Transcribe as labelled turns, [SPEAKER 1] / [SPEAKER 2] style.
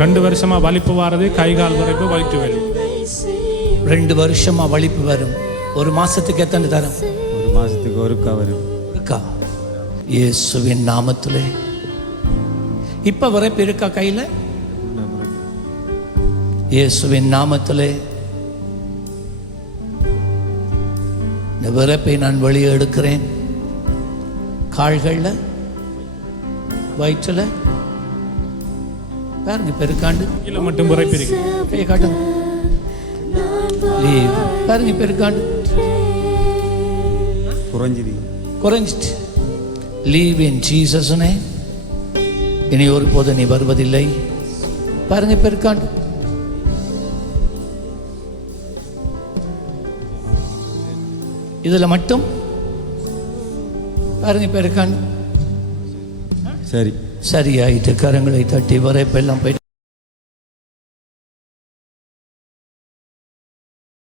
[SPEAKER 1] ரெண்டு வருஷமா வலிப்பு வாரது கை கால் வரைப்பு வயிற்று வலி.
[SPEAKER 2] ரெண்டு வருஷமா வலிப்பு வரும். ஒரு மாசத்துக்கு எத்தனை தரம்?
[SPEAKER 3] ஒரு மாதத்துக்கு ஒருக்கா வரும்.
[SPEAKER 2] இருக்கா இயேசுவின் நாமத்திலே. இப்ப வரைப்பு இருக்கா கையில? இயேசுவின் நாமத்திலே. இந்த விறப்பை நான் வெளியே எடுக்கிறேன். கால்களில் வயிற்றுல பாருங்க பெருக்காண்டு
[SPEAKER 1] கீழே மட்டும் விரைப்பு இருக்கு
[SPEAKER 2] கையை காட்டுங்க. லீவ் பாருங்க பெருக்காண்டு
[SPEAKER 3] குறைஞ்சிது
[SPEAKER 2] குறைஞ்சிட்டு. லீவ் இன் ஜீசஸ்னே இனி ஒருபோது நீ வருவதில்லை. பாருங்க பெருக்காண்டு இதுல மட்டும். பாருங்க பெருக்காண்டு
[SPEAKER 3] சரி.
[SPEAKER 2] சரியாயிட்டு கரங்களை தட்டி வரைப்பெல்லாம் போயிட்டு